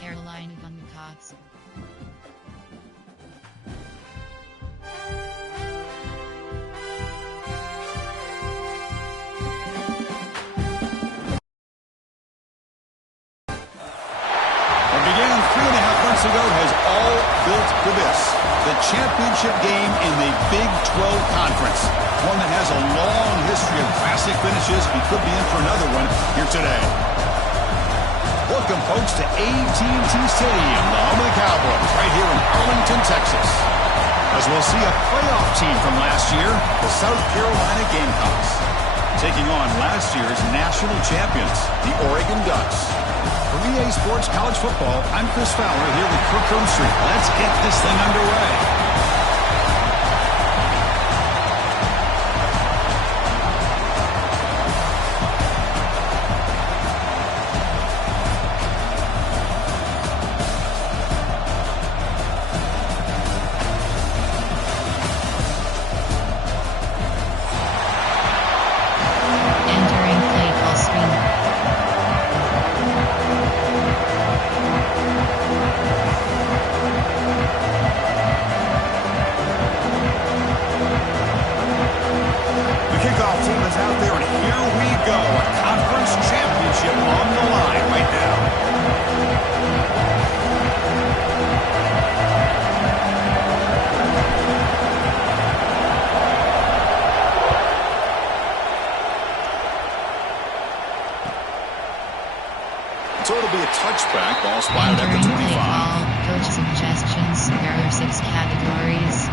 Carolina Gamecocks. Ago has all built for this, the championship game in the Big 12 Conference, one that has a long history of classic finishes. We could be in for another one here today. Welcome, folks, to AT&T Stadium, the home of the Cowboys, right here in Arlington, Texas, as we'll see a playoff team from last year, the South Carolina Gamecocks, taking on last year's national champions, the Oregon Ducks. From EA Sports College Football, I'm Chris Fowler here with Kirk Herbstreit. Let's get this thing underway. So it'll be a touchback. Ball spotted at the 25. Coach suggestions. There are 6 categories.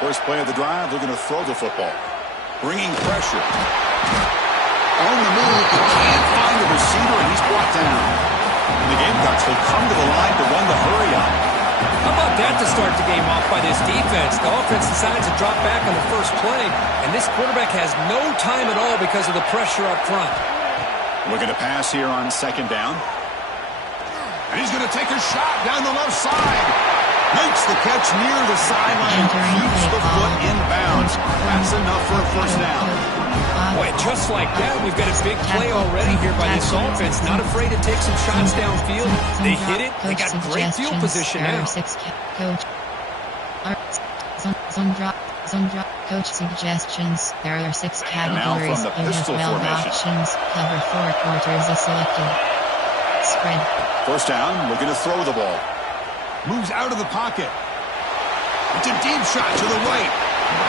First play of the drive, looking to throw the football. Bringing pressure. On the move, he can't find the receiver, and he's brought down. And the Gamecocks will come to the line to run the hurry up. How about that to start the game off by this defense? The offense decides to drop back on the first play, and this quarterback has no time at all because of the pressure up front. Looking to pass here on second down. And he's going to take a shot down the left side. Makes the catch near the sideline, keeps the foot in bounds. That's enough for a first down. Boy, just like that, we've got a big play already here by this offense. Not afraid to take some shots downfield. They hit it. They got great field position now. Coach suggestions. There are 6 categories. You have 12 options. Cover 4 quarters is selected. Spread. First down, looking to throw the ball. Moves out of the pocket. It's a deep shot to the right.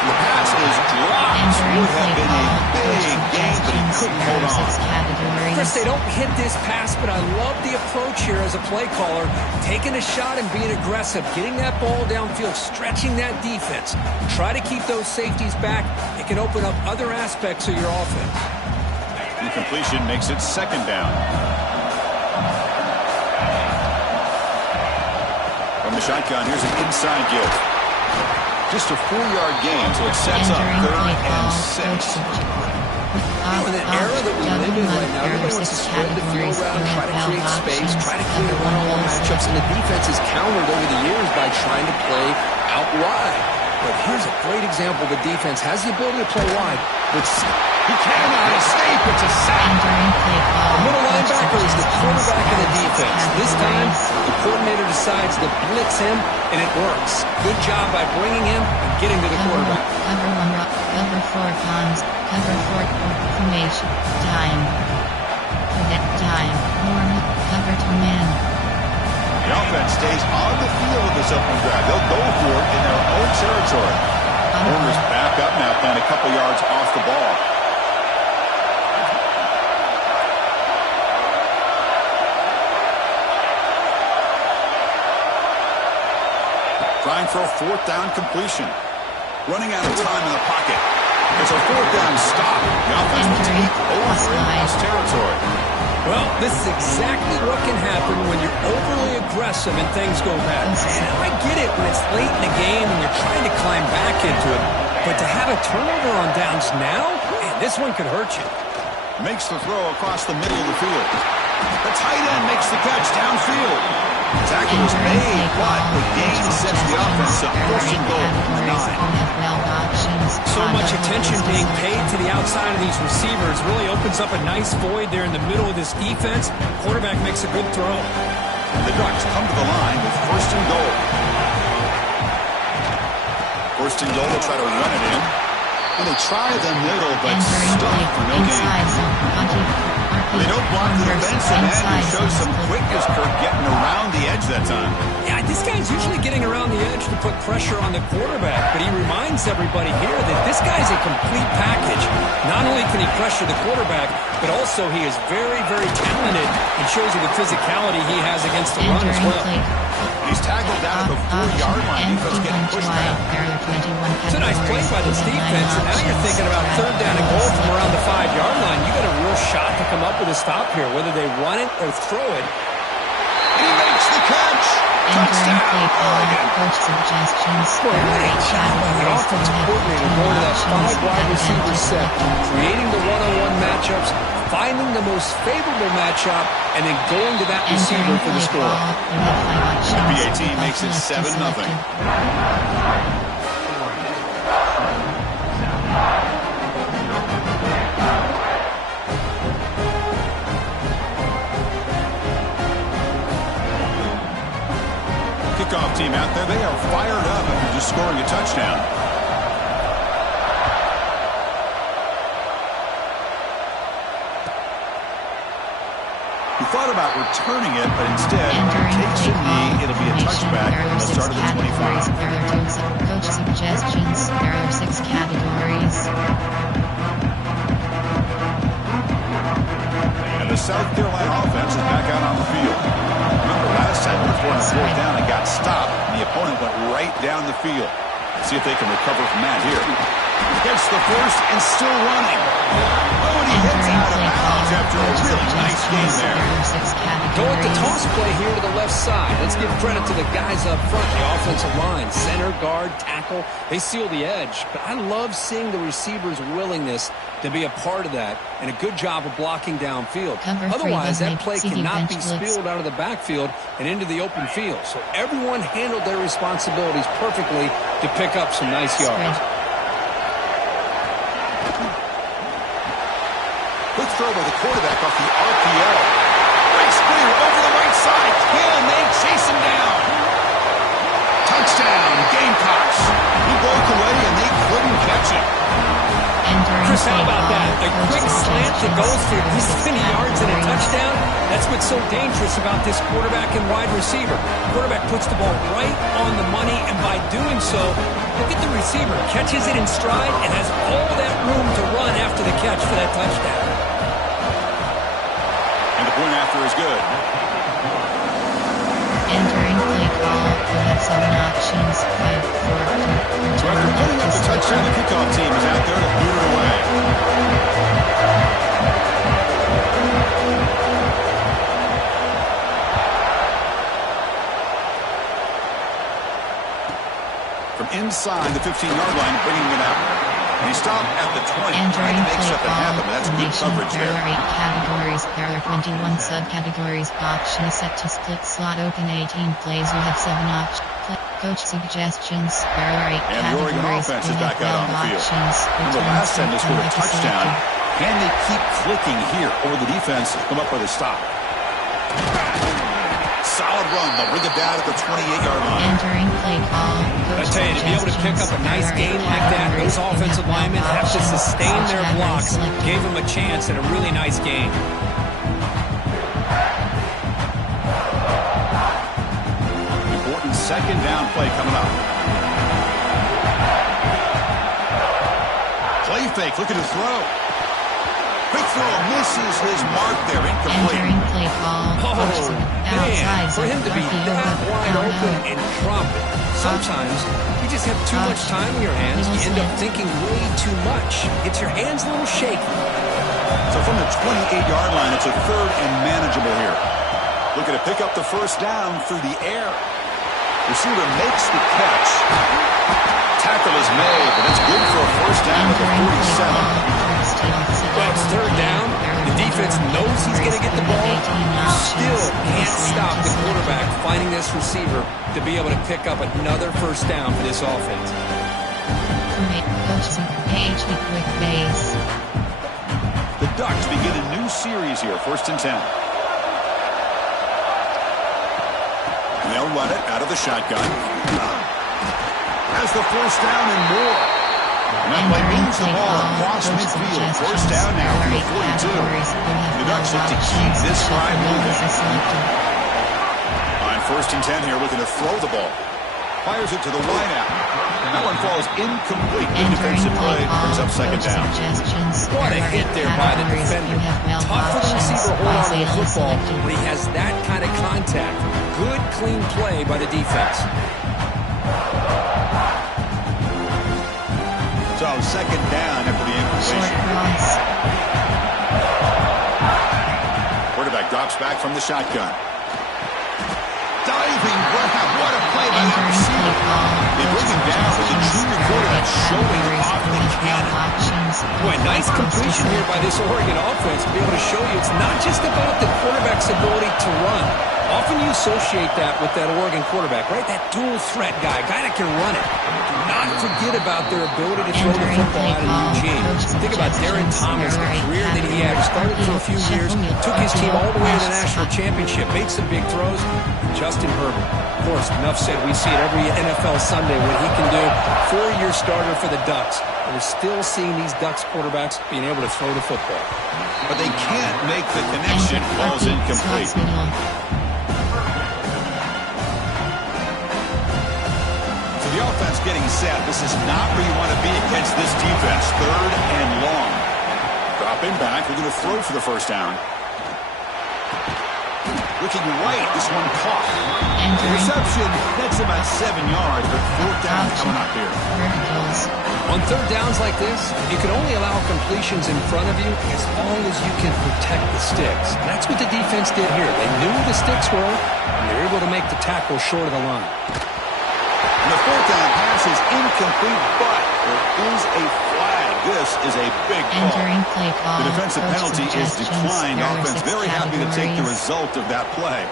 The pass is dropped. Would have been a big gain, but he couldn't hold on. Chris, they don't hit this pass, but I love the approach here as a play caller. Taking a shot and being aggressive. Getting that ball downfield. Stretching that defense. Try to keep those safeties back. It can open up other aspects of your offense. Incompletion makes it second down. From the shotgun, here's an inside give. Just a 4-yard gain, so it sets up 3rd and 6. In an era that we live in right now, everybody wants to spread the field around, try to create space, try to create one-on-one matchups, and the defense has countered over the years by trying to play out wide. But here's a great example. The defense has the ability to play wide, but he cannot escape. It's a sack. The middle linebacker is the quarterback of the defense. This time, the coordinator decides to blitz him, and it works. Good job by bringing him and getting to the quarterback. Cover 1 rock, cover 4 cons, cover 4 formation, time. Forget time, normal, cover 2 man. The offense stays on the field with this open drive. They'll go for it in their own territory. Corners back up now, playing a couple yards off the ball. Trying for a 4th down completion. Running out of time in the pocket. It's a 4th down stop. The offense will take over in lost territory. Well, this is exactly what can happen when you're overly aggressive and things go bad. And I get it when it's late in the game and you're trying to climb back into it. But to have a turnover on downs now, This one could hurt you. Makes the throw across the middle of the field. The tight end makes the catch downfield. Tackle is made, but the gain sets the offense up. First and goal from the 9. So much attention being paid to the outside of these receivers really opens up a nice void there in the middle of this defense. Quarterback makes a good throw. The Ducks come to the line with first and goal. First and goal, they'll try to run it in. And they try the middle, but stuck for no gain. They don't block the defense, and that shows some quickness, Kirk, getting around the edge that time. Yeah, this guy's usually getting around the edge to put pressure on the quarterback, but he reminds everybody here that this guy's a complete package. Not only can he pressure the quarterback, but also he is very, very talented and shows you the physicality he has against the run as well. He's tackled down at the 4-yard line. Defense getting pushed back. It's a nice play by this defense, and now you're thinking about third down and goal from around the 5-yard line. You got a real shot to come up with a stop here, whether they run it or throw it. He makes the catch. Touchdown, Oregon. Coach suggestions. Boy, what a job by the offensive coordinator going to that 5-wide receiver set, creating the one-on-one matchups, finding the most favorable matchup, and then going to that receiver for the score. PAT makes it 7-0. Kickoff team out there. They are fired up after just scoring a touchdown. He thought about returning it, but instead takes a knee. It'll be a touchback on the start of the 25. Coach suggestions. There are 6 categories. And the South Carolina offense is back out on the field. Remember last time they were on 4th down and got stopped, and the opponent went right down the field. Let's see if they can recover from that here. Gets the first and still running. Oh, and he hits out of bounds after a really nice game there. Go with the toss play here to the left side. Let's give credit to the guys up front, the offensive line, center, guard, tackle. They seal the edge. But I love seeing the receiver's willingness to be a part of that, and a good job of blocking downfield. Otherwise, that play cannot be spilled out of the backfield and into the open field. So everyone handled their responsibilities perfectly to pick up some nice yards. Quick throw by the quarterback off the RPO. Nice clear over the right side. Can they chase him down? Touchdown, Gamecocks. He broke away and they couldn't catch him. Chris, how about that? A quick slant that goes for 20 yards and a touchdown. That's what's so dangerous about this quarterback and wide receiver. Quarterback puts the ball right on the money, and by doing so, look at the receiver. Catches it in stride and has all that room to run after the catch for that touchdown. And the point after is good. Entering play call. We have 7 options. 5, 4, 2. So after putting up the touchdown, the kickoff team is out there to boot it away. From inside the 15-yard line, bringing it out. And he stopped at the 20. Entering He makes play up and call. happen, but that's good coverage There there. are 8 categories. There are 21 subcategories. Option set to split slot open 18 plays. We have 7 options. Coach suggestions. There are 8 And the Oregon categories. offense We is back have out on the 12 field. options. Remember Return last time they scored a set touchdown. selected. Can they keep clicking here, or the defense come up with a stop? Solid run. They'll bring it down at the 28-yard line. Entering play call. I tell you, to be able to pick up a nice gain like that, those offensive linemen have to sustain their blocks. Gave them a chance at a really nice game. Important second down play coming up. Play fake, looking to throw. Quick throw, misses his mark there, incomplete. Entering play call. Oh, man, for him to be that wide open and drop it. Sometimes you just have too much time in your hands. You end up thinking way too much. Gets your hands a little shaky. So from the 28-yard line, it's a third and manageable here. Looking to pick up the first down through the air. Receiver makes the catch. Tackle is made, but it's good for a first down at the 47. defense knows he's going to get the ball, you still can't stop the quarterback finding this receiver to be able to pick up another first down for this offense. Quick base. The Ducks begin a new series here, 1st and 10. And they'll run it out of the shotgun. Has the first down and more. And that play moves the ball across midfield. First down now from the 42. The Ducks look to keep this drive moving. On 1st and 10 here, looking to throw the ball. Fires it to the wideout. And that one falls incomplete. The defensive play brings up 2nd down. What a hit there by the defender. Tough for the receiver to hold on to the football when he has that kind of contact. Good, clean play by the defense. So 2nd down after the incompletion. Quarterback drops back from the shotgun. Diving grab. What a play by the receiver. They bring him down with the junior quarterback showing off the cannon. Boy, nice completion here by this Oregon offense to be able to show you it's not just about the quarterback's ability to run. Often you associate that with that Oregon quarterback, right? That dual threat guy that can run it. Do not forget about their ability to throw the football out of Eugene. Think about Darren Thomas, the career that he had. Started for a few years, took his team all the way to the national championship, made some big throws. Justin Herbert, of course, enough said. We see it every NFL Sunday what he can do. 4-year starter for the Ducks. And we're still seeing these Ducks quarterbacks being able to throw the football. But they can't make the connection. Ball's incomplete. The offense getting set. This is not where you want to be against this defense. 3rd and long. Dropping back. We're going to throw for the first down. Looking right. This one caught. The reception, that's about 7 yards, but 4th down coming up here. On 3rd downs like this, you can only allow completions in front of you as long as you can protect the sticks. And that's what the defense did here. They knew where the sticks were, and they were able to make the tackle short of the line. And the 4th down pass is incomplete, but there is a flag. This is a big call. The defensive penalty is declined. Offense very happy to take the result of that play.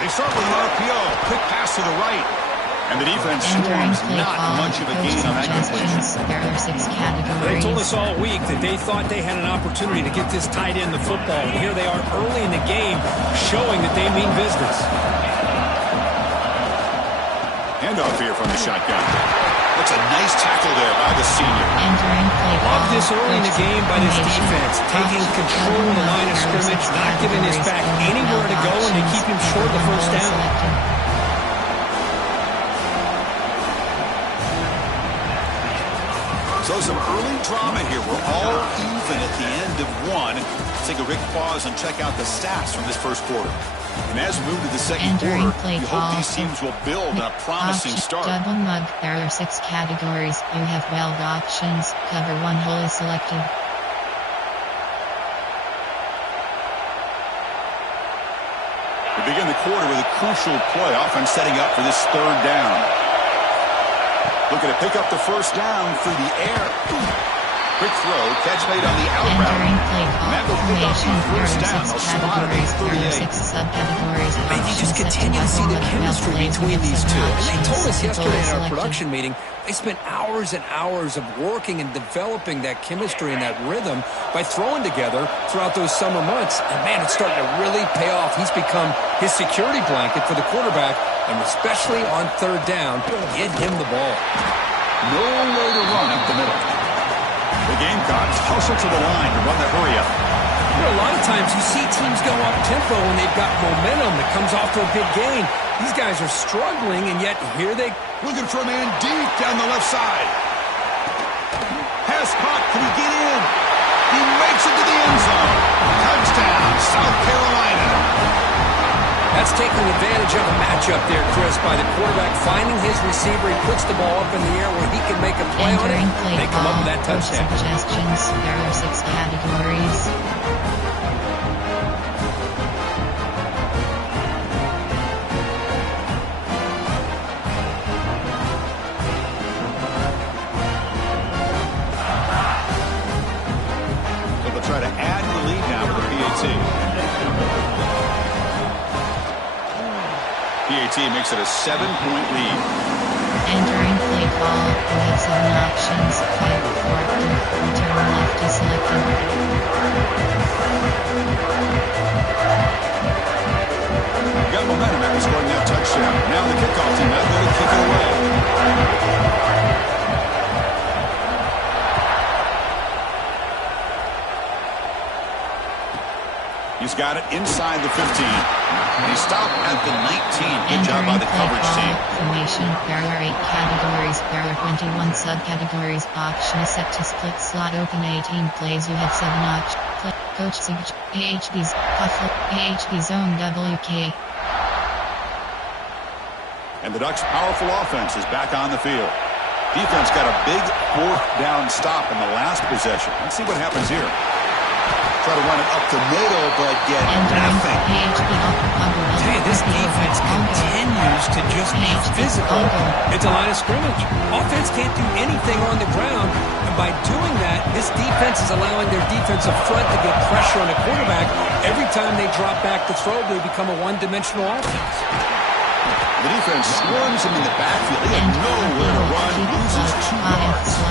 They start with an RPO. Quick pass to the right. And the defense storms not much of a gain on that completion. They told us all week that they thought they had an opportunity to get this tight end the football. And here they are early in the game showing that they mean business. Handoff here from the shotgun. That's a nice tackle there by the senior. Love this early in the game by this defense. Taking control of the line of scrimmage, not giving his back anywhere to go, and to keep him short of the first down. So some early drama here. We're all even at the end of one. Let's take a quick pause and check out the stats from this first quarter. And as we move to the second quarter, you hope these teams will build a promising start. Double mug. There are 6 categories. You have weld options. Cover 1 hole is selected. We begin the quarter with a crucial play. Offense setting up for this 3rd down. Looking to pick up the first down through the air. Quick throw, catch made on the out route. And that will pick up the first down. They'll spot it at 38. And you just continue to see the chemistry between these two. And they told us yesterday in our production meeting, they spent hours and hours of working and developing that chemistry and that rhythm by throwing together throughout those summer months. And man, it's starting to really pay off. He's become his security blanket for the quarterback, and especially on 3rd down, get him the ball. No way to run up the middle. The Gamecocks hustle to the line to run the hurry-up. You know, a lot of times you see teams go up-tempo when they've got momentum that comes off to a big gain. These guys are struggling, and yet here they... Looking for a man deep down the left side. Pass caught. Can he get in? He makes it to the end zone. Touchdown, South Carolina. That's taking advantage of a matchup there, Chris, by the quarterback finding his receiver. He puts the ball up in the air where he can make make a play on it, they come up with that touchdown. Suggestions. There are 6 categories. So they'll try to add the lead now with the PAT. PAT makes it a 7-point lead. Entering play call, you have 7 options. 5 forward, return left is selected. Got momentum after scoring that touchdown. Now the kickoff team out there to kick it away. He's got it inside the 15. And he stopped at the 19. Good job by the coverage team. Formation. There are 8 categories. There are 21 subcategories. Option is set to split slot open 18 plays. You have 7 options. Coach Sig. AHB's Puffle. AHB Zone WK. And the Ducks' powerful offense is back on the field. Defense got a big 4th down stop in the last possession. Let's see what happens here. Try to run it up the middle, but get nothing. Hey, this defense continues to just be physical at the line of scrimmage. Offense can't do anything on the ground, and by doing that, this defense is allowing their defensive front to get pressure on the quarterback. Every time they drop back to throw, they become a one-dimensional offense. The defense swarms him in the backfield. They have nowhere to run. Loses 2 yards.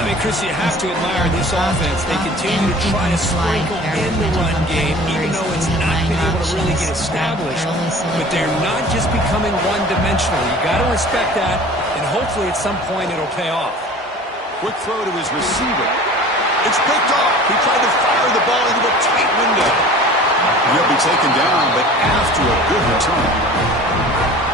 I mean, Chris, you have to admire this offense. They continue to try to sprinkle in the run game, even though it's not been able to really get established. But they're not just becoming one-dimensional. You got to respect that, and hopefully at some point it'll pay off. Quick throw to his receiver. It's picked off. He tried to fire the ball into a tight window. He'll be taken down, but after a good return.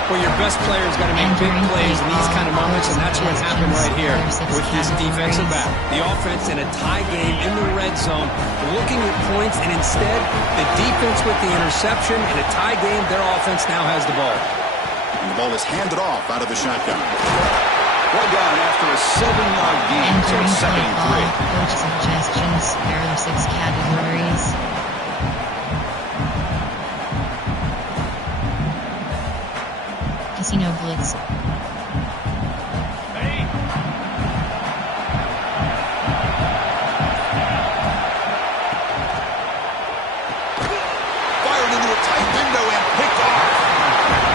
Well, your best player's got to make big plays in these kind of moments, and that's what happened right here with this defensive back. The offense in a tie game in the red zone, looking at points, and instead, the defense with the interception. In a tie game, their offense now has the ball. And the ball is handed off out of the shotgun. One down after a 7-yard gain, so it's 2nd and 3. Coach suggestions. There are 6 categories. Casino Blitz. Fired into a tight window and picked off.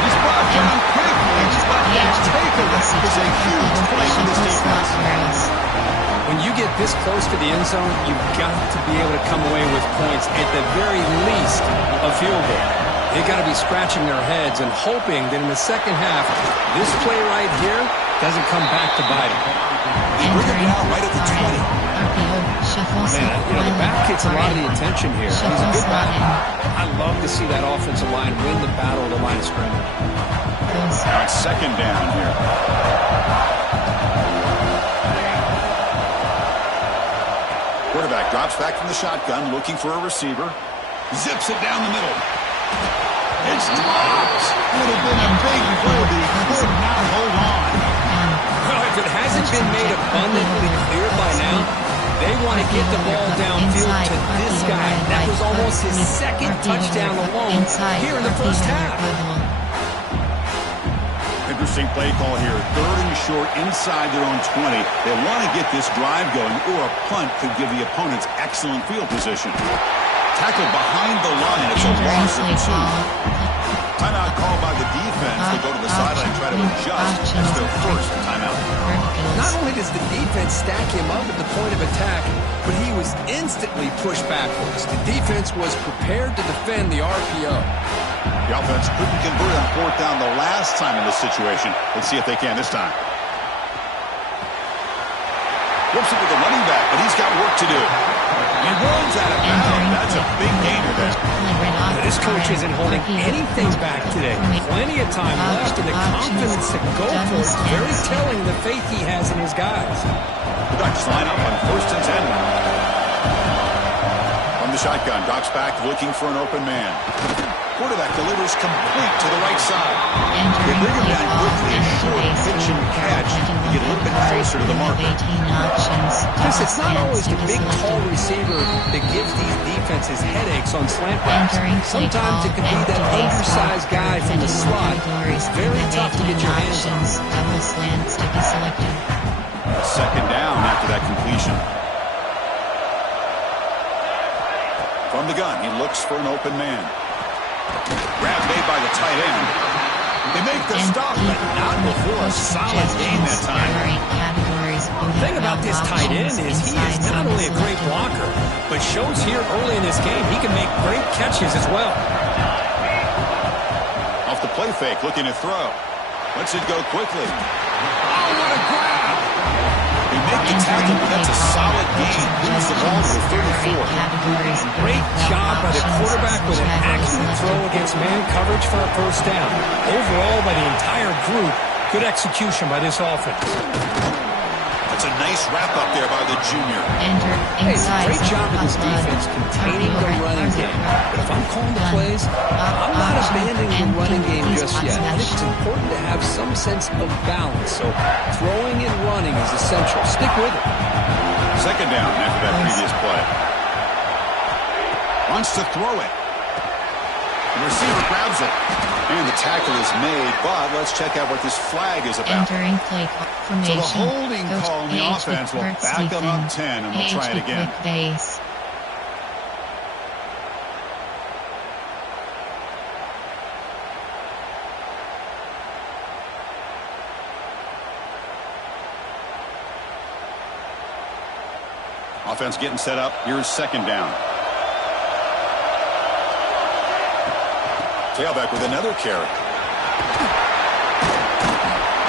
He's brought down quickly. This is a huge play for this defense. When you get this close to the end zone, you've got to be able to come away with points, at the very least a field goal. They've got to be scratching their heads and hoping that in the second half, this play right here doesn't come back to bite them. They bring it down right at the 20. Man, you know, the back gets a lot of the attention here. He's a good back. I love to see that offensive line win the battle of the line of scrimmage. Now it's 2nd down here. Quarterback drops back from the shotgun, looking for a receiver. Zips it down the middle. It's dropped. Would have been a big play, but he could not hold on. Well, if it hasn't been made abundantly clear by now, they want to get the ball downfield to this guy. That was almost his 2nd touchdown alone here in the first half. Interesting play call here. 3rd and short inside their own 20. They want to get this drive going, or a punt could give the opponents excellent field position. Tackled behind the line. It's a loss of 2. Timeout called by the defense. They go to the sideline and try to adjust. That's their first timeout. Not only does the defense stack him up at the point of attack, but he was instantly pushed backwards. The defense was prepared to defend the RPO. The offense couldn't convert on 4th down the last time in this situation. Let's see if they can this time. Whips it with the running back, but he's got work to do. He runs out of bounds. That's a big gainer there. This coach isn't holding anything back today. Plenty of time left, and the confidence to go for it is very telling the faith he has in his guys. The Ducks line up on 1st and 10. From the shotgun, drops back looking for an open man. Quarterback delivers complete to the right side. They bring him down quickly, a short pitch and catch to get a little bit closer to the marker. Chris, it's not always the big, tall receiver that gives these defenses headaches on slant routes. Sometimes it can be that undersized guy from the slot. It's very tough to get your hands on. Double slants to be selected. Second down after that completion. From the gun, he looks for an open man. Grab made by the tight end. They make the stop, but not before a solid gain that time. The thing about this tight end is he is not only a great blocker, but shows here early in this game he can make great catches as well. Off the play fake, looking to throw. Lets it go quickly. Oh, what a grab! They make the tackle, but that's a solid gain. Moves the ball to the 34. Great job by the quarterback with an accurate throw against man coverage for a first down. Overall, by the entire group, good execution by this offense. That's a nice wrap-up there by the junior. Hey, it's a great job of this defense containing the running game. But if I'm calling the plays, I'm not abandoning the running game just yet. I think it's important to have some sense of balance. So throwing and running is essential. Stick with it. Second down after that previous play. Wants to throw it. The receiver grabs it. And the tackle is made, but let's check out what this flag is about. Entering play formation. So the holding call in the offense will back them up 10, and we'll try it again. Base. Offense getting set up. Here's second down. Tailback with another carry.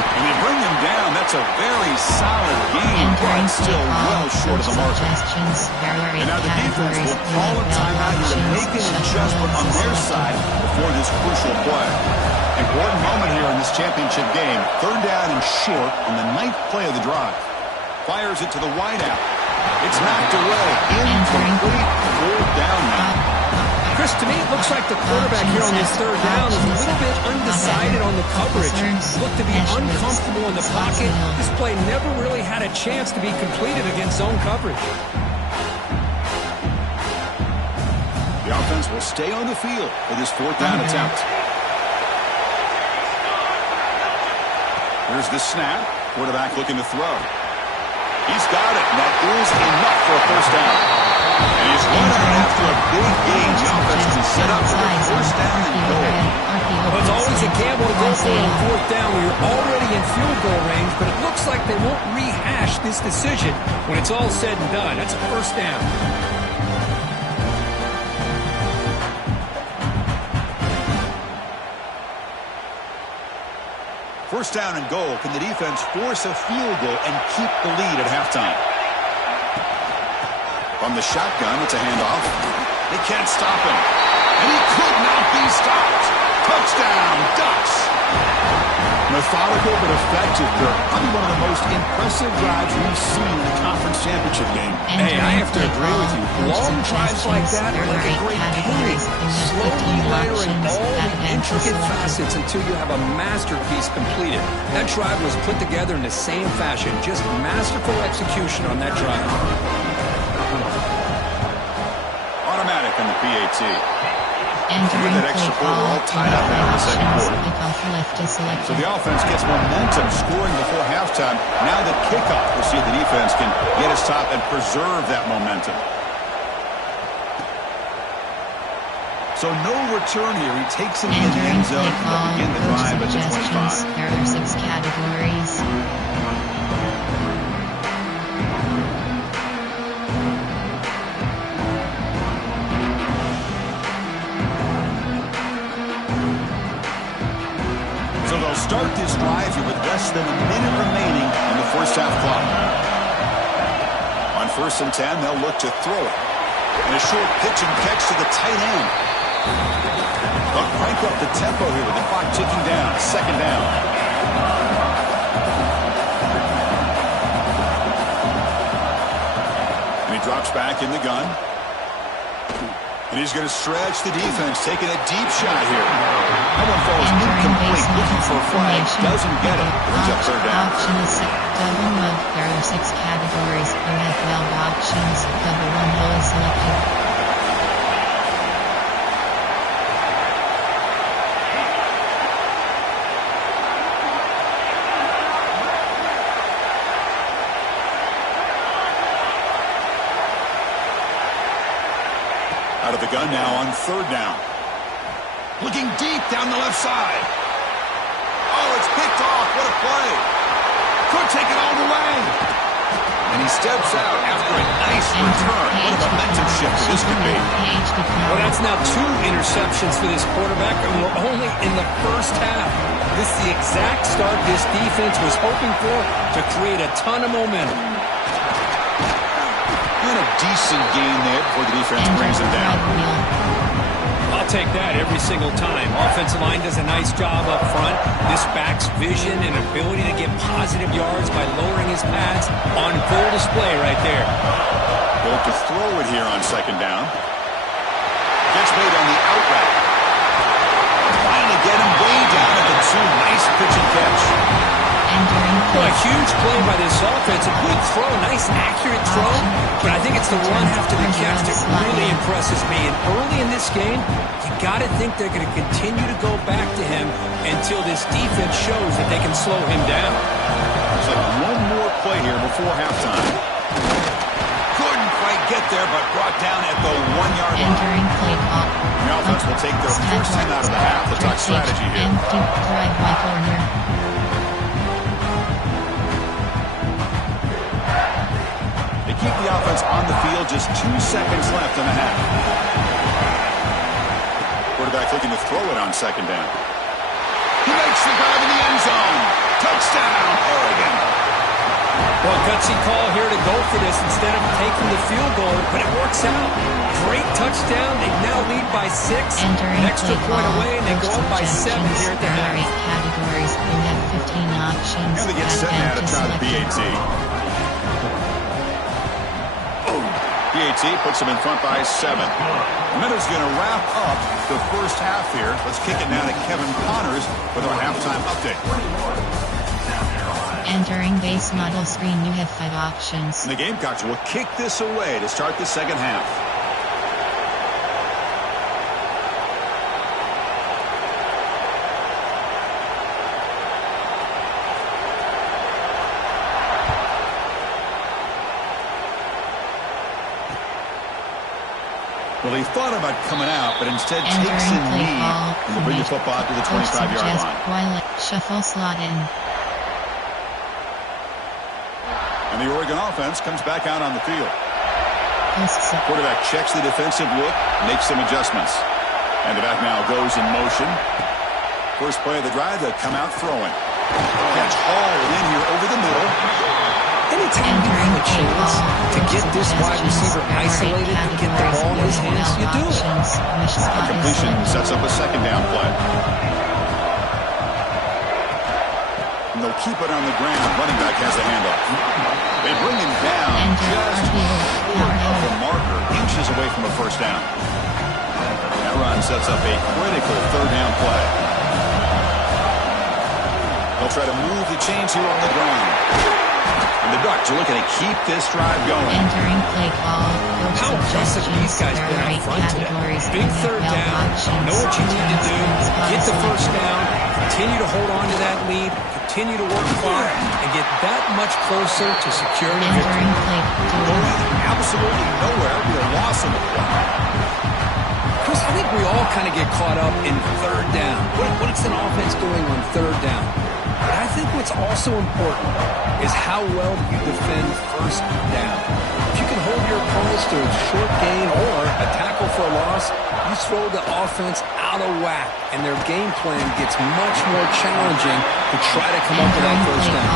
And they bring him down. That's a very solid gain, but still well short of the marker. And now the defense will call a timeout here to make an adjustment on their side before this crucial play. Important moment here in this championship game. Third down and short on the 9th play of the drive. Fires it to the wideout. It's knocked away. Incomplete. Fourth down now. Chris, to me, it looks like the quarterback here on this third down is a little bit undecided on the coverage. Looked to be uncomfortable in the pocket. This play never really had a chance to be completed against zone coverage. The offense will stay on the field for this fourth down attempt. Here's the snap. Quarterback looking to throw. He's got it, and that is enough for a first down. And he's run out after a big gain. The offense can set up for the first down and goal. Well, it's always a gamble to go for it on fourth down when you're already in field goal range, but it looks like they won't rehash this decision when it's all said and done. That's a first down. First down and goal. Can the defense force a field goal and keep the lead at halftime? From the shotgun, it's a handoff. They can't stop him. And he could not be stopped. Touchdown, Ducks. Methodical but effective. Probably one of the most impressive drives we've seen in a conference championship game. Hey, I have to agree with you. Long drives like that are like a great period. Slowly layering all the intricate facets until you have a masterpiece completed. That drive was put together in the same fashion. Just masterful execution on that drive. Automatic on the PAT. Entering that extra point, we're all tied up now in the second quarter. So the offense gets momentum scoring before halftime. Now the kickoff. We'll see if the defense can get a stop and preserve that momentum. So no return here. He takes it in the end zone to begin the drive at the 25. There are 6 categories. So they'll start this drive here with less than a minute remaining on the first half clock. On 1st and 10, they'll look to throw it. And a short pitch and catch to the tight end. They'll crank up the tempo here with the clock ticking down. Second down. And he drops back in the gun. And he's going to stretch the defense, taking a deep shot here. That one falls incomplete, looking for a flag. Doesn't get it. Brings up third down. Option is double mode. There are 6 categories. You have 12 options. Cover 1 hole is selected. Out of the gun now on third down. Looking deep down the left side. Oh, it's picked off. What a play. Could take it all the way. And he steps out after a nice return. What a momentum shift this could be. Well, that's now 2 interceptions for this quarterback, and we're only in the first half. This is the exact start this defense was hoping for to create a ton of momentum. And a decent gain there before the defense brings him down. I'll take that every single time. Offensive line does a nice job up front. This back's vision and ability to get positive yards by lowering his pads on full display right there. Built to throw it here on second down. Gets made on the out route. Finally get him way down at the 2. Nice pitch and catch. Well, a huge play by this offense. A good throw, nice accurate throw. But I think it's the run after the catch that really impresses me. And early in this game, you got to think they're going to continue to go back to him until this defense shows that they can slow him down. Looks like one more play here before halftime. Couldn't quite get there, but brought down at the 1-yard line. Entering play call. The offense will take their first time out of the half. Let's talk strategy here. Empty drive by corner. Keep the offense on the field, just 2 seconds left in the half. Quarterback looking to throw it on second down. He makes the grab in the end zone. Touchdown, Oregon. Well, gutsy call here to go for this instead of taking the field goal, but it works out. Great touchdown. They now lead by 6. An extra point away, and they go up by 7 here at the half. Categories. You have 15 options. And they get set now to try the BAT. BAT puts them in front by 7. Minutes going to wrap up the first half here. Let's kick it now to Kevin Connors with our halftime update. Entering base model screen, you have 5 options. And the Gamecocks will kick this away to start the second half. Well, he thought about coming out, but instead takes a knee and will bring the football to the 25-yard line. Shuffle slot in. And the Oregon offense comes back out on the field. Quarterback checks the defensive look, makes some adjustments. And the back now goes in motion. First play of the drive, they'll come out throwing. Catch hauled in here over the middle. Anytime you have a chance to get this wide receiver isolated and get the ball in his hands, you do it. The completion sets up a second down play. And they'll keep it on the ground. Running back has the handoff. They bring him down just short of the marker, inches away from a first down. That run sets up a critical third down play. They'll try to move the chains here on the ground. And the Ducks are looking to keep this drive going. Entering play call. How impressive these guys been up front today. Big third down. Know what you need to do. Get the first down. Continue to hold on to that lead. Continue to work hard and get that much closer to securing a victory. Going absolutely nowhere. Be a loss in the play. Chris, I think we all kind of get caught up in third down. What is an offense doing on third down? But I think what's also important is how well you defend first down. If you can hold your opponents to a short gain or a tackle for a loss, you throw the offense out of whack, and their game plan gets much more challenging to try to come up with that first down.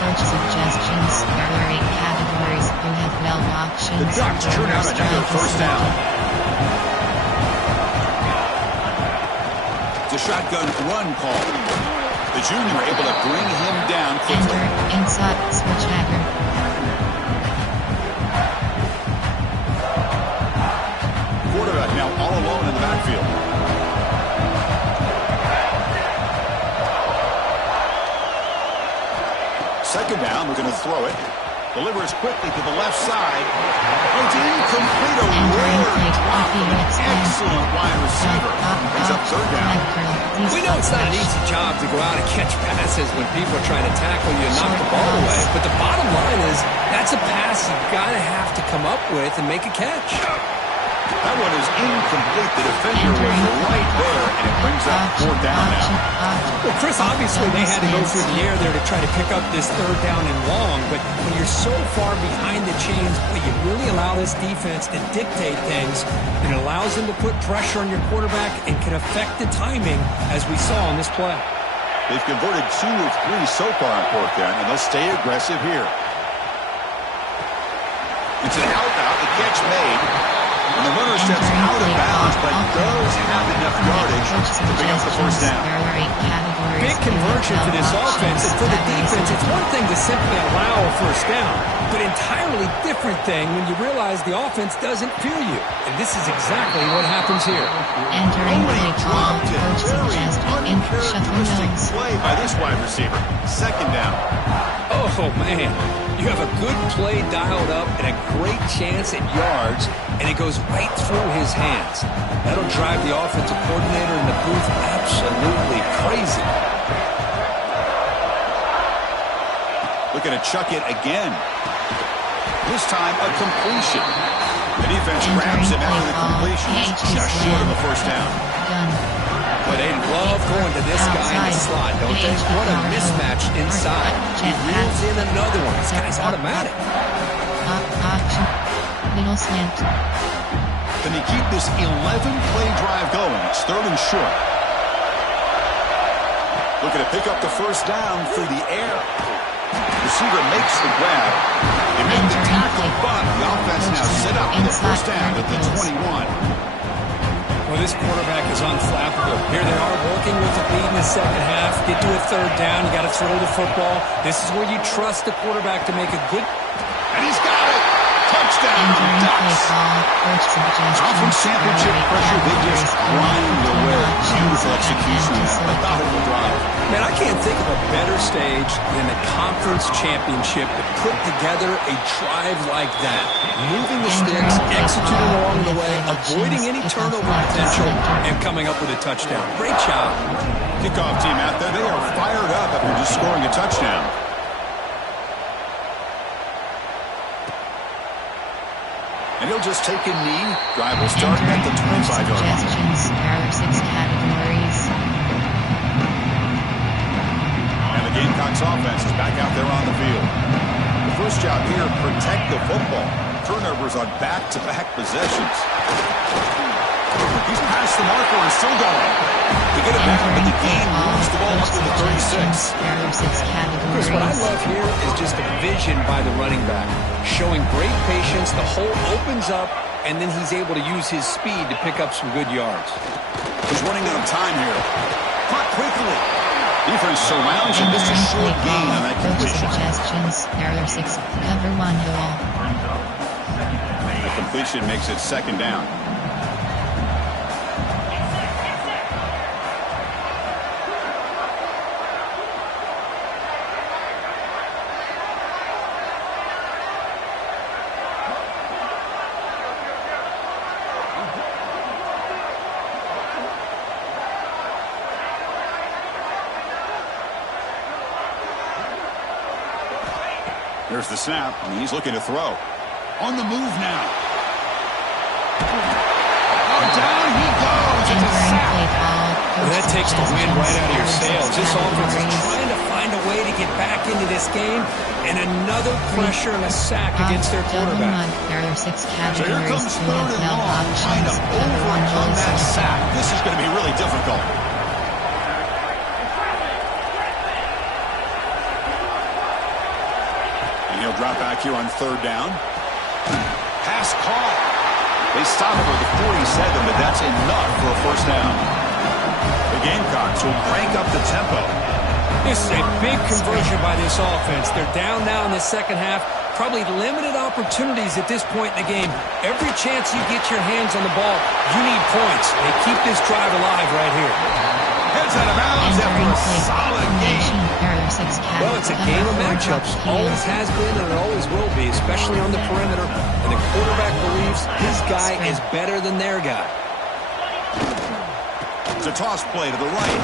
Coach suggestions. There are 8 categories. You have 12 options. The Ducks turn out another first down. It's a shotgun run call. The junior able to bring him down quickly. Enter inside switch hacker. Quarterback now throw it. Delivers quickly to the left side. It's incomplete. A rare drop from an excellent wide receiver. Brings up third down. We know it's not an easy job to go out and catch passes when people are trying to tackle you and knock the ball away. But the bottom line is that's a pass you've got to have to come up with and make a catch. That one is incomplete. The defender was right there, and it brings up fourth down now. Well, Chris, obviously they had to go through the air there to try to pick up this third down and long, but when you're so far behind the chains, you really allow this defense to dictate things, and it allows them to put pressure on your quarterback and can affect the timing, as we saw on this play. They've converted 2 of 3 so far on fourth down, and they'll stay aggressive here. It's an out route, the catch made. And the runner steps out of bounds, but does have enough yardage to pick up the first down. Big conversion for this offense, and for the defense, it's one thing to simply allow a first down, but entirely different thing when you realize the offense doesn't fear you. And this is exactly what happens here. Entering play call, coach Very suggests uncharacteristic play by this wide receiver. Second down. Oh, man. You have a good play dialed up and a great chance at yards, and it goes right through his hands. That'll drive the offensive coordinator in the booth absolutely crazy. Looking to chuck it again. This time a completion. The defense grabs him after the completion. Just short of a first down. But they love going to this guy in the slot, don't they? What a mismatch inside. He reels in another one. This guy's automatic. Middle slant. Can they keep this 11-play drive going? It's third and short. Looking to pick up the first down through the air. Receiver makes the grab. They make the tackle, but the offense now set up for the first down at the 21. Well, this quarterback is unflappable. Here they are working with the lead in the second half. Get to a third down. You got to throw the football. This is where you trust the quarterback to make a good. And he's got it. Touchdown, Ducks. Conference championship pressure, they just grind away. Beautiful execution of that methodical drive. Man, I can't think of a better stage than the conference championship to put together a drive like that. Moving the sticks, executing along the way, avoiding any turnover potential, and coming up with a touchdown. Great job. Kickoff team out there, they are fired up after just scoring a touchdown. And he'll just take a knee. Drive will start at the 25-yard line. There are 6 categories. And the Gamecocks offense is back out there on the field. The first job here, protect the football. Turnovers on back-to-back possessions. He's past the marker and still going. They get it back, but the game moves the ball up to the 36. There are 6 categories. What I love here is just the vision by the running back. Showing great patience, the hole opens up, and then he's able to use his speed to pick up some good yards. He's running out of time here. Caught quickly. Defense surrounds him. Just a short gain on that completion. Suggestions. There are 6. Cover 1 goal. The completion makes it second down. There's the snap, and he's looking to throw. On the move now. Oh, down he goes. It's a sack. Well, that takes the wind right out of your sails. This offense is trying to find a way to get back into this game, and another pressure and a sack against their quarterback. There are 6 categories. So here comes third and long, trying to overcome that sack. This is going to be really difficult. He'll drop back here on third down. Pass caught. They stop it with the 47, but that's enough for a first down. The Gamecocks will crank up the tempo. This is a big conversion by this offense. They're down now in the second half. Probably limited opportunities at this point in the game. Every chance you get your hands on the ball, you need points. They keep this drive alive right here. Heads out of bounds after a solid game. Well, it's a game of matchups. Always has been and it always will be, especially on the perimeter. And the quarterback believes his guy is better than their guy. It's a toss play to the right.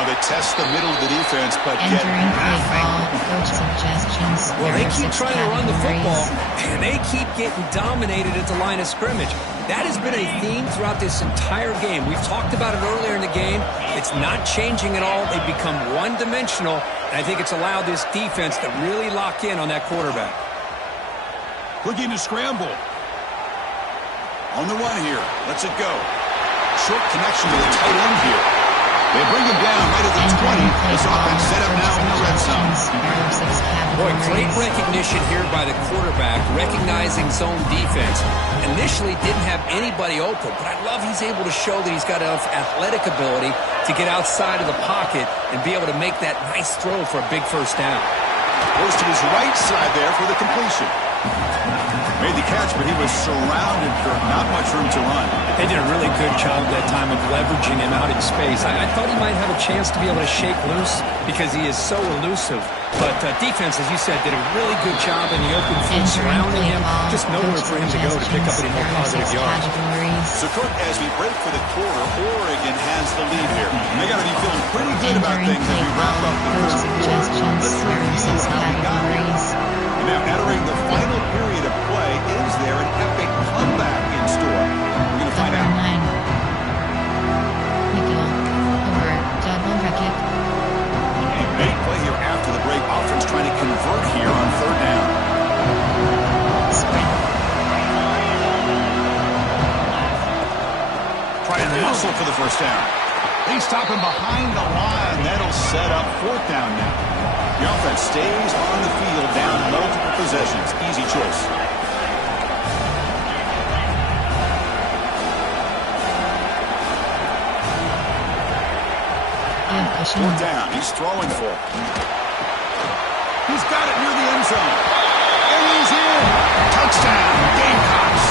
They test the middle of the defense, but get coach suggestions. Well, they keep trying to run the football, and they keep getting dominated at the line of scrimmage. That has been a theme throughout this entire game. We've talked about it earlier in the game. It's not changing at all. They've become one-dimensional, and I think it's allowed this defense to really lock in on that quarterback. Looking to scramble. On the run here. Lets it go. Short connection to the tight end here. They bring him down right at the 20. This offense set up now in the red zone. Boy, great recognition here by the quarterback, recognizing zone defense. Initially didn't have anybody open, but I love he's able to show that he's got enough athletic ability to get outside of the pocket and be able to make that nice throw for a big first down. Goes to his right side there for the completion. Made the catch, but he was surrounded for not much room to run. They did a really good job that time of leveraging him out in space. I thought he might have a chance to be able to shake loose because he is so elusive. But defense, as you said, did a really good job in the open field surrounding him. Just nowhere for him to go to pick up any more positive yards. So, Kirk, as we break for the quarter, Oregon has the lead here. And they got to be feeling pretty good about things as we wrap up the first quarter. Let's review how we got here. Now, entering the final period of play, is there an epic comeback in store? We're going to find out. Big play here after the break. Offense trying to convert here on third down. Trying to hustle for the first down. They stop him behind the line. That'll set up fourth down now. The offense stays on the field down multiple possessions. Easy choice. Fourth down. He's throwing for it. He's got it near the end zone. And he's in. Touchdown. Gamecocks.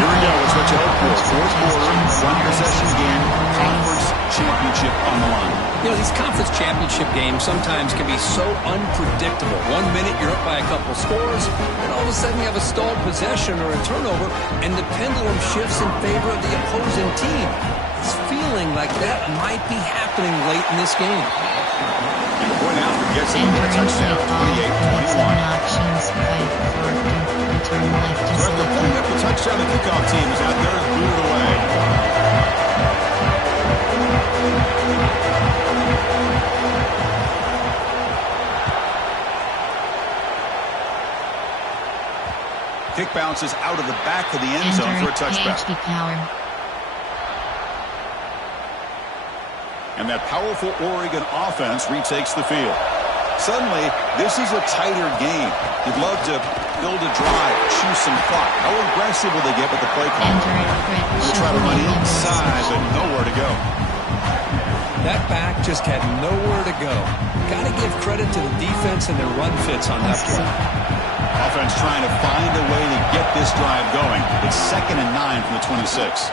Here we go. It's what you hope for. Fourth quarter, one possession game, conference championship on the line. You know, these conference championship games sometimes can be so unpredictable. 1 minute you're up by a couple scores, and all of a sudden you have a stalled possession or a turnover, and the pendulum shifts in favor of the opposing team. It's feeling like that might be happening late in this game. And the point after gets him a touchdown, 28-21. So after putting up the touchdown, the kickoff team is out there and blew it away. Kick bounces out of the back of the end zone for a touchback. And that powerful Oregon offense retakes the field. Suddenly, this is a tighter game. You'd love to build a drive, choose some clock. How aggressive will they get with the play call? They'll try to run inside, but nowhere to go. That back just had nowhere to go. Got to give credit to the defense and their run fits on that play. Offense trying to find a way to get this drive going. It's 2nd and 9 from the 26.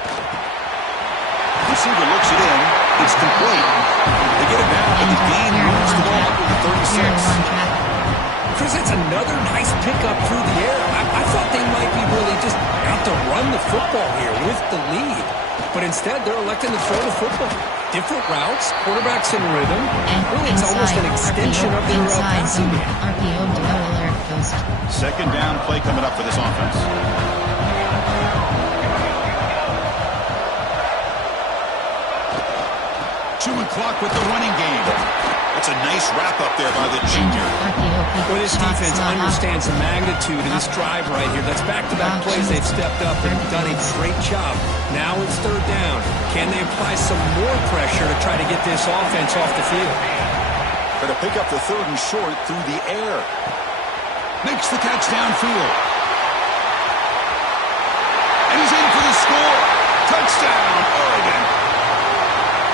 Receiver looks it in. It's complete. They get it back, but the game moves the ball up to the 36. Chris, that's another nice pickup through the air. I thought they might be really just out to run the football here with the lead. But instead, they're electing to throw the football. Different routes, quarterbacks in rhythm. Really, it's almost an extension of their passing game. Second down play coming up for this offense. Chewing clock with the running game. That's a nice wrap-up there by the junior. Well, this defense understands the magnitude of this drive right here. That's back-to-back plays. They've stepped up and done a great job. Now it's third down. Can they apply some more pressure to try to get this offense off the field? Try to pick up the third and short through the air. Makes the catch downfield. And he's in for the score. Touchdown, Oregon.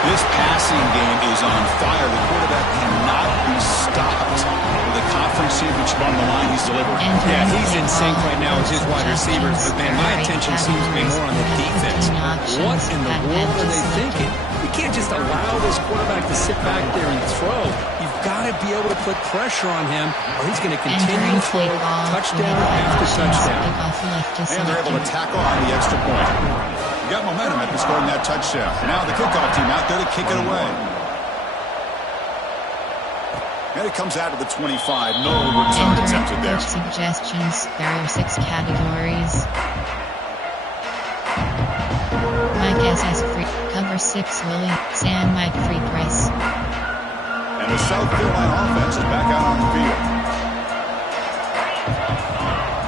This passing game is on fire. The quarterback cannot be stopped. With the conference championship on the line, he's delivering. Yeah, he's in sync right now with his wide receivers. But, man, my attention seems to be more on the defense. What in the world are they thinking? We can't just allow this quarterback to sit back there and throw. You've got to be able to put pressure on him, or he's going to continue to throw touchdown after touchdown. And they're able to tackle on the extra point. You got momentum after scoring that touchdown. Now the kickoff team out there to kick it away. And it comes out of the 25. No return attempted there. Suggestions. There are 6 categories. Mike SS free. Cover 6 Willie. Sam Mike free press. And the South Carolina offense is back out on the field.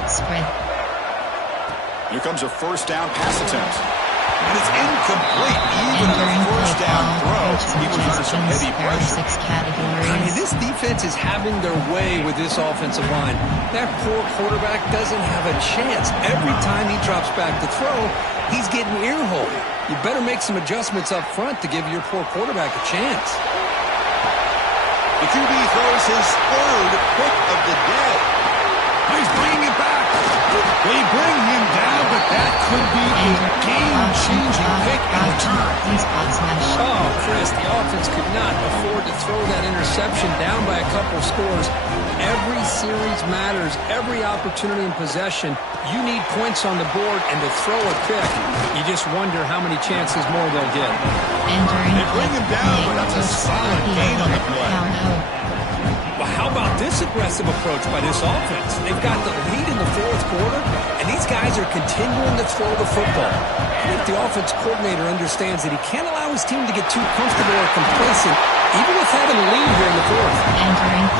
Spread. Here comes a first down pass attempt. And it's incomplete, even on a first down throw. He was under some heavy pressure. 6 categories. I mean, this defense is having their way with this offensive line. That poor quarterback doesn't have a chance. Every time he drops back to throw, he's getting ear-holed. You better make some adjustments up front to give your poor quarterback a chance. The QB throws his 3rd pick of the day. He's bringing it back. They bring him down, but that could be a game-changing pick in return. Oh, Chris, the offense could not afford to throw that interception down by a couple scores. Every series matters. Every opportunity in possession, you need points on the board, and to throw a pick, you just wonder how many chances more they'll get. They bring him down, but that's a solid gain on the play. Well, how about this aggressive approach by this offense? They've got the lead in the 4th quarter, and these guys are continuing to throw the football. And if the offense coordinator understands that he can't allow his team to get too comfortable or complacent, even with having a lead here in the 4th.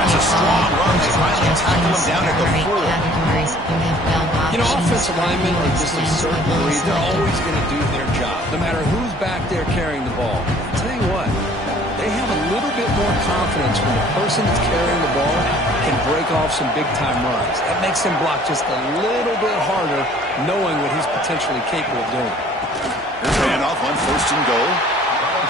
That's a strong run. They finally tackle him down at the 4. You know, offensive linemen are just a certain breed. They're always going to do their job, no matter who's back there carrying the ball. I'll tell you what, they have a little bit more confidence when the person that's carrying the ball can break off some big-time runs. That makes him block just a little bit harder, knowing what he's potentially capable of doing. Here's a handoff on 1st and goal.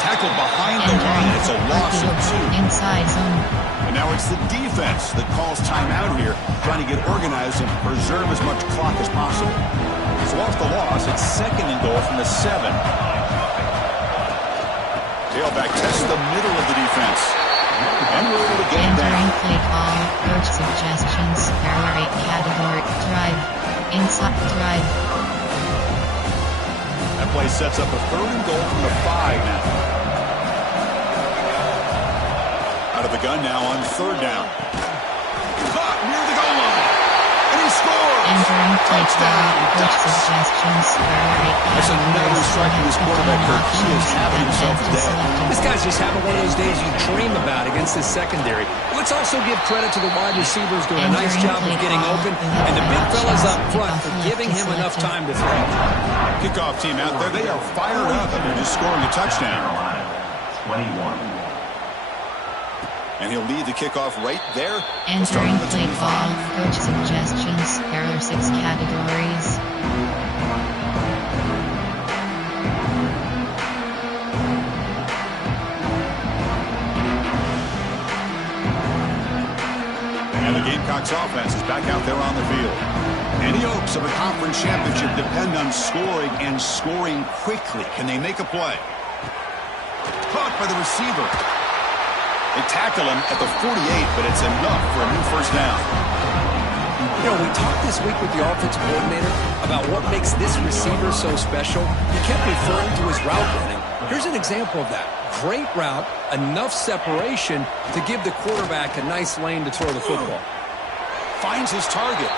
Tackled behind the line. It's a loss of 2. Inside zone. And now it's the defense that calls timeout here, trying to get organized and preserve as much clock as possible. So off the loss, it's 2nd and goal from the 7. Tailback tests the middle of the defense. And we're able to get him down. Entering play call. Coach suggestions. Error 8 category. Drive. Inside drive. That play sets up a 3rd and goal from the 5 now. Out of the gun now on 3rd down. Caught near the goal line. And he scores. Entering play call. Coach suggestions. Error 8 That's another strike to this quarterback, Kirk. He is having himself a day. This guy's just having one of those days you dream about against this secondary. Let's also give credit to the wide receivers doing a nice job of getting open, and the big fellas up front for giving him enough time to throw. Kickoff team out there, they are fired up after just scoring a touchdown. 21. And he'll lead the kickoff right there. Entering play call. Coach suggestions. Error 6 categories. And the Gamecocks offense is back out there on the field. Any hopes of a conference championship depend on scoring and scoring quickly. Can they make a play? Caught by the receiver. They tackle him at the 48, but it's enough for a new first down. You know, we talked this week with the offensive coordinator about what makes this receiver so special. He kept referring to his route running. Here's an example of that. Great route, enough separation to give the quarterback a nice lane to throw the football. Finds his target.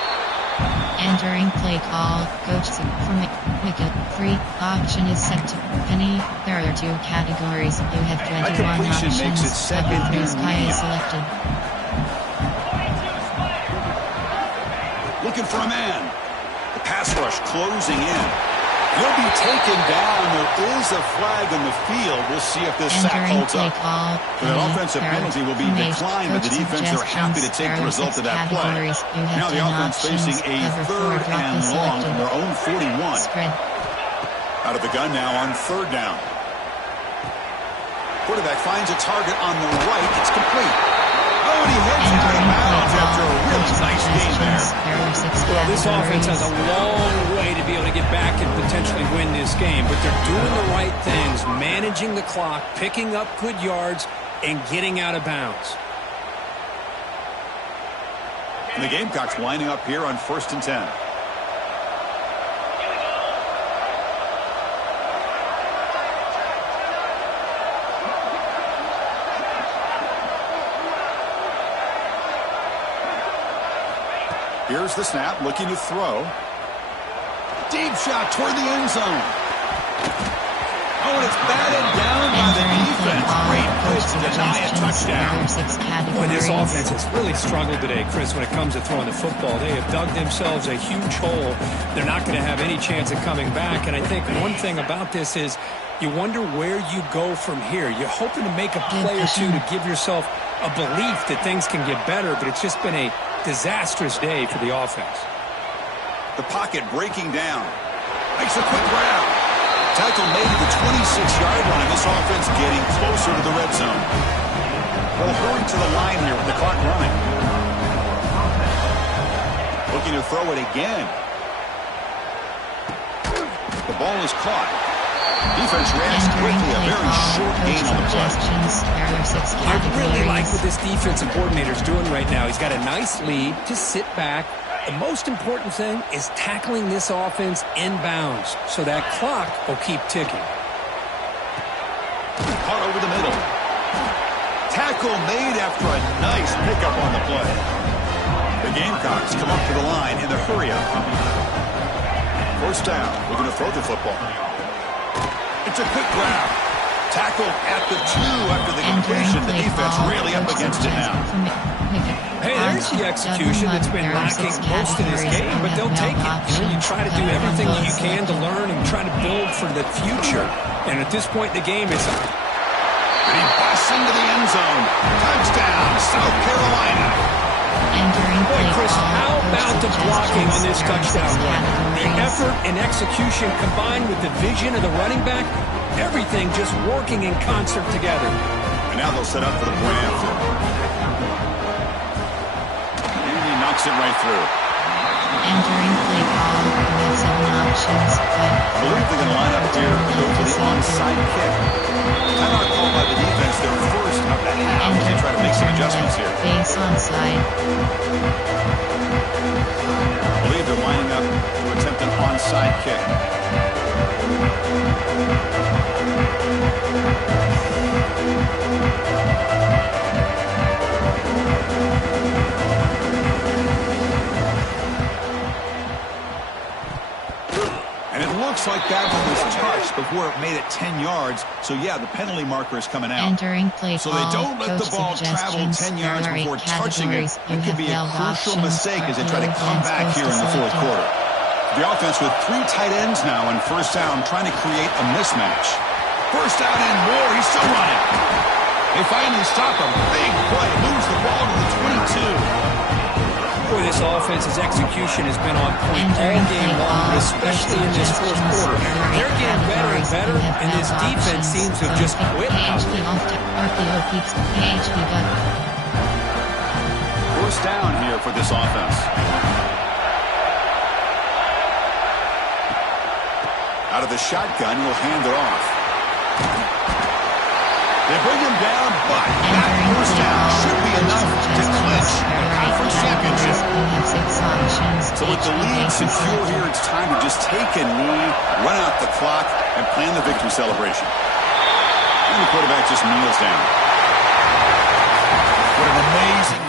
Entering play call. Coach from Wicket. Free option is set to penny. There are 2 categories. You have 21 options. Makes it 2nd and Sky is selected. Looking for a man. The pass rush closing in. He'll be taken down. There is a flag in the field. We'll see if this sack holds up. But an offensive penalty will be declined, but the defense are happy to take the result of that play. Now the offense facing a 3rd and long from their own 41. Out of the gun now on 3rd down. Quarterback finds a target on the right. It's complete. Oh, and he heads out of bounds after a really nice game there. Well, this This offense has a long way to be able to get back and potentially win this game, but they're doing the right things, managing the clock, picking up good yards, and getting out of bounds. And the Gamecocks lining up here on 1st and 10. Here's the snap, looking to throw. Deep shot toward the end zone. Oh, and it's batted down by the defense. Great push to deny a touchdown. Boy, this offense has really struggled today, Chris, when it comes to throwing the football. They have dug themselves a huge hole. They're not going to have any chance of coming back. And I think one thing about this is you wonder where you go from here. You're hoping to make a play or two to give yourself a belief that things can get better, but it's just been a disastrous day for the offense. The pocket breaking down. Makes a quick grab. Tackle made to the 26-yard line. This offense getting closer to the red zone. Well, hurry to the line here with the clock running. Looking to throw it again. The ball is caught. Defense reacts quickly. A very short gain on the play. I really like what this defensive coordinator is doing right now. He's got a nice lead to sit back. The most important thing is tackling this offense inbounds so that clock will keep ticking. Caught over the middle. Tackle made after a nice pickup on the play. The Gamecocks come up to the line in the hurry-up. 1st down. We're going to throw the football. It's a quick grab. Tackled at the 2 after the completion. The defense really up against it now. Hey, there's the execution that's been lacking most of this game, but they'll take it. You try to do everything that you can to learn and try to build for the future. And at this point in the game, it's and he busts into the end zone. Touchdown, South Carolina. Boy, Chris, how about the blocking on this touchdown run? The effort and execution combined with the vision of the running back, everything just working in concert together. And now they'll set up for the point after. And he knocks it right through. Entering play call with 7 options. I believe they're going to line up here to go for the onside kick. Timeout call by the defense. They're first of the half. They try to make some adjustments here. Base onside. I believe they're lining up to attempt an onside kick. And it looks like that one was touched before it made it 10 yards. So, yeah, the penalty marker is coming out. Entering play so they don't let the ball travel 10 yards before touching it. It could be a crucial mistake as they try to come back here in the 4th quarter. The offense with 3 tight ends now on 1st down, trying to create a mismatch. 1st down and more. He's still running. They finally stop him. Big play. Moves the ball to the 22. Boy, this offense's execution has been on point all game long, especially in this 4th quarter. They're getting better and better, and this defense seems to have just quit out there. 1st down here for this offense. Out of the shotgun, he'll hand it off. They bring him down, but that 1st down should be enough to clinch the conference championship. So with the lead secure here, it's time to just take a knee, run out the clock, and plan the victory celebration. And the quarterback just kneels down. What an amazing